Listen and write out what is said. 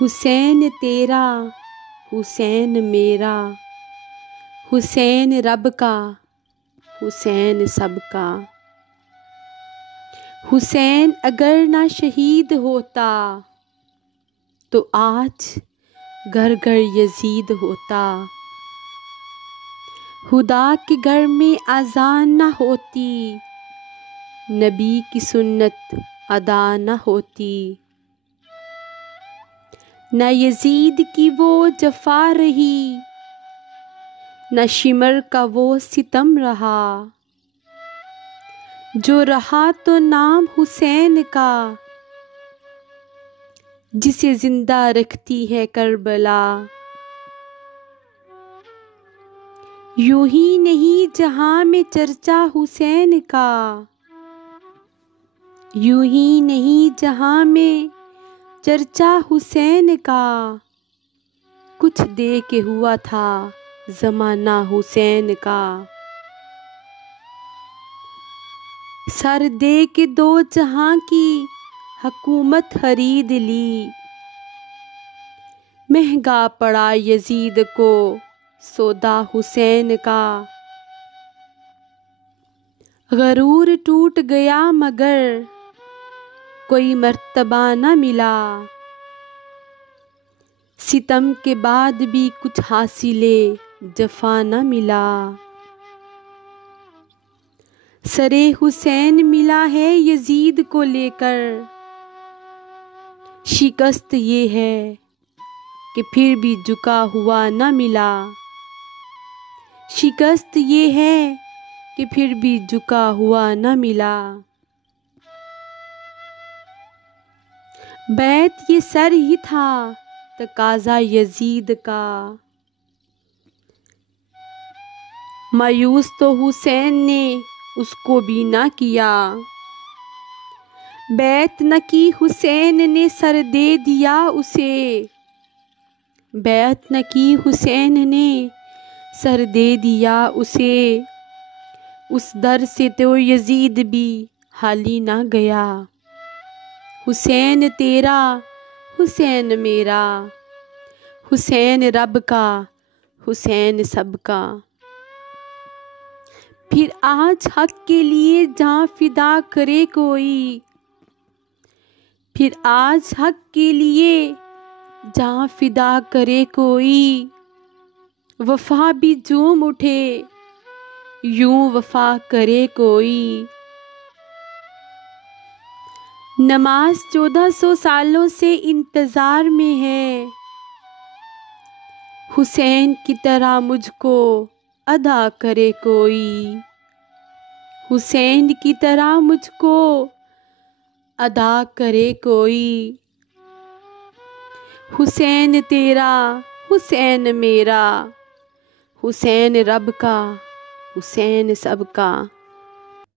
हुसैन तेरा, हुसैन मेरा, हुसैन रब का, हुसैन सबका। हुसैन अगर ना शहीद होता तो आज घर घर यजीद होता। खुदा के घर में अजान ना होती, नबी की सुन्नत अदा न होती। न यजीद की वो जफा रही, न शिमर का वो सितम रहा। जो रहा तो नाम हुसैन का, जिसे जिंदा रखती है करबला। यूं ही नहीं जहां में चर्चा हुसैन का, यूं ही नहीं जहां में चर्चा हुसैन का। कुछ दे के हुआ था जमाना हुसैन का। सर दे के दो जहां की हुकूमत खरीद ली। महंगा पड़ा यजीद को सौदा हुसैन का। गरूर टूट गया मगर कोई मर्तबा न मिला। सितम के बाद भी कुछ हासिले जफा न मिला। सरे हुसैन मिला है यजीद को लेकर। शिकस्त ये है कि फिर भी झुका हुआ न मिला। शिकस्त ये है कि फिर भी झुका हुआ न मिला। बैत ये सर ही था तकाज़ा यजीद का। मायूस तो हुसैन ने उसको भी ना किया। बैत न की हुसैन ने सर दे दिया उसे। बैत न की हुसैन ने सर दे दिया उसे। उस दर से तो यजीद भी हाली ना गया। हुसैन तेरा, हुसैन मेरा, हुसैन रब का, हुसैन सबका। फिर आज हक के लिए जान फिदा करे कोई। फिर आज हक के लिए जान फिदा करे कोई। वफा भी झूम उठे यूं वफा करे कोई। नमाज 1400 सालों से इंतजार में है। हुसैन की तरह मुझको अदा करे कोई। हुसैन की तरह मुझको अदा करे कोई। हुसैन तेरा, हुसैन मेरा, हुसैन रब का, हुसैन सबका।